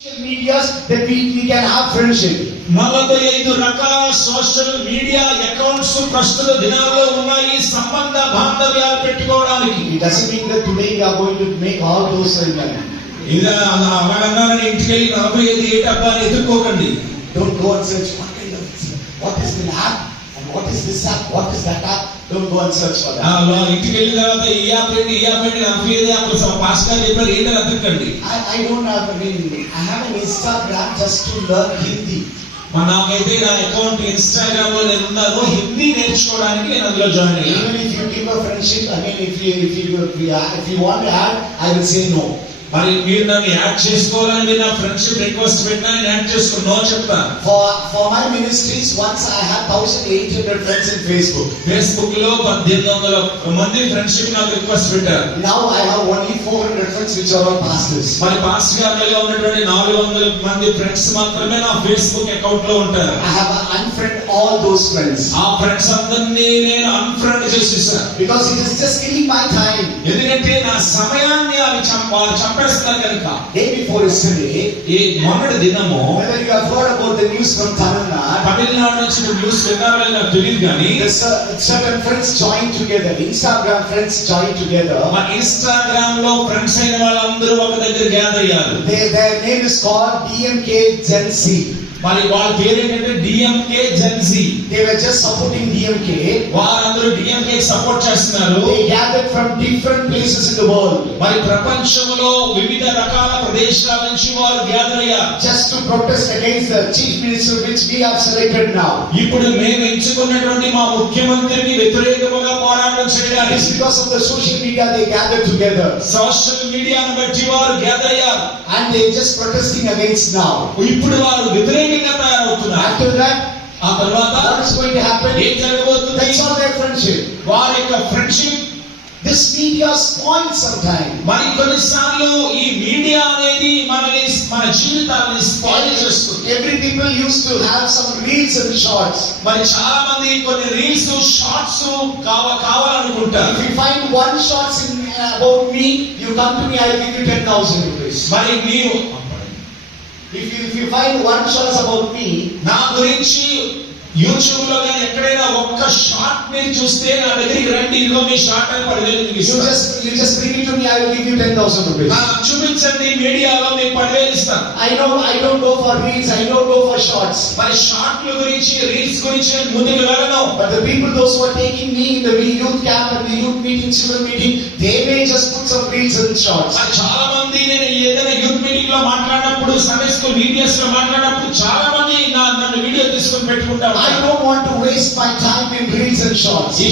social medias that we can have friendship. 45 రకాల social media accounts ప్రస్తుత దినాల్లో ఉన్నాయి సంబంధ బాంధవ్యాలు పెట్టుకోవడానికి. It doesn't mean that today we are going to make all those ఇలా అలాగన్నారని ఇంటికి వెళ్ళి 45 ఏటబ్బా అని ఎదుర్కోకండి. Don't go and search what is the app and what is this app, what is that app. Don't go and search for that. ఇంటికి వెళ్ళిన తర్వాత ఈ app ఏంటి 45 యాప్లు పాస్ గా చెప్పారు ఏంటని అతకండి. I don't have I have an Instagram just to learn Hindi. నాకైతే నా అకౌంట్ ఇన్స్టాగ్రామ్ లో నేను ఉన్నాను హిందీ నేర్చుకోవడానికి నేను అందులో జాయిన్ అయ్యాను. Even if you give a friendship, if you want to add, I will say no. మరి మీరు నన్ను యాడ్ చేసుకోవాలని మీరు నా ఫ్రెండ్షిప్ రిక్వెస్ట్ పెట్టినా నేను యాడ్ చేసుకుని నో చెప్తాను. For my ministries, once I had 1800 friends in Facebook. Facebook లో 1800 మంది ఫ్రెండ్షిప్ నాకు రిక్వెస్ట్ పెట్టారు. Now I have only 400 friends which are all pastors. మరి పాస్టర్ గారిలో ఉన్నటువంటి 400 మంది ఫ్రెండ్స్ మాత్రమే నా Facebook అకౌంట్ లో ఉంటారు. I have unfriend all those friends. ఆ ఫ్రెండ్స్ అందరినీ నేను అన్ఫ్రెండ్ చేసేసాను. Because it is just killing my time. ఎందుకంటే నా సమయాన్ని అవి చంపేస్తున్నారు కనుక. Day before yesterday, ఈ మొన్నటి దినము whether you have heard about the news from Tamil Nadu, Tamil Nadu నుంచి న్యూస్ విన్నారో నాకు తెలియదు కానీ certain friends joined together, Instagram friends joined together. మా ఇన్స్టాగ్రామ్ లో ఫ్రెండ్స్ అయిన వాళ్ళందరూ ఒక దగ్గర గ్యాదర్ అయ్యారు. Their name is called DMK Gen Z. మరి వాళ్ళ పేరు ఏంటంటే DMK Gen Z. They were just supporting DMK. వారందరూ డిఎంకే సపోర్ట్ చేస్తున్నారు. They gathered from different places in the world. మరి ప్రపంచంలో వివిధ రకాల ప్రదేశాల నుంచి వారు గ్యాదర్ అయ్యారు. Just to protest against the chief minister which we have selected now. ఇప్పుడు మేము ఎంచుకున్నటువంటి మా ముఖ్యమంత్రికి వ్యతిరేకంగా పోరాటం చేయడానికి. It's because of the social media they gathered together. Social మీడియాను బట్టి వారు గ్యాదర్ అయ్యారు. And they just protesting against now. ఇప్పుడు వారు వ్యతిరేకంగా తయారవుతున్నారు. After that, ఆ తర్వాత what is going to happen? ఏం జరగబోతుంది? That's all their friendship. వారి యొక్క friendship This media spoils sometimes. మరి కొన్నిసార్లు ఈ మీడియా అనేది మన జీవితాన్ని స్పాయిల్ చేస్తుంది. Every people used to have some reels and shorts. మరి చాలా మంది కొన్ని రీల్స్ షార్ట్స్ కావాలనుకుంటారు. If you find one shorts about me, you come to me, I will give you 10,000 rupees. మరి మీరు If you find one shorts about me, నా గురించి YouTube లో కానీ ఎక్కడైనా ఒక్క షార్ట్ మీరు చూస్తే నా దగ్గరికి రండి, ఇదిగో మీ షార్ట్ అని 10,000 ఇస్తాను. you just bring it to me, I will give you 10,000 rupees. నాకు చూపించండి, మీడియాలో మీకు 10,000 ఇస్తాను. I don't go for reels, I don't go for shorts. మరి షార్ట్ల గురించి రీల్స్ గురించి నేను ముందుకు వెళ్ళను. But the people, those who are taking me in the youth camp and the youth meeting, children meeting, they may just put some reels and shorts. మరి చాలా మంది నేను ఏదైనా యూత్ మీటింగ్ లో మాట్లాడినప్పుడు, సండే స్కూల్ వీడియోస్ లో మాట్లాడినప్పుడు చాలా మంది నన్ను వీడియో తీసుకొని పెట్టుకుంటారు. I don't want to waste my time in reels and shorts. ఈ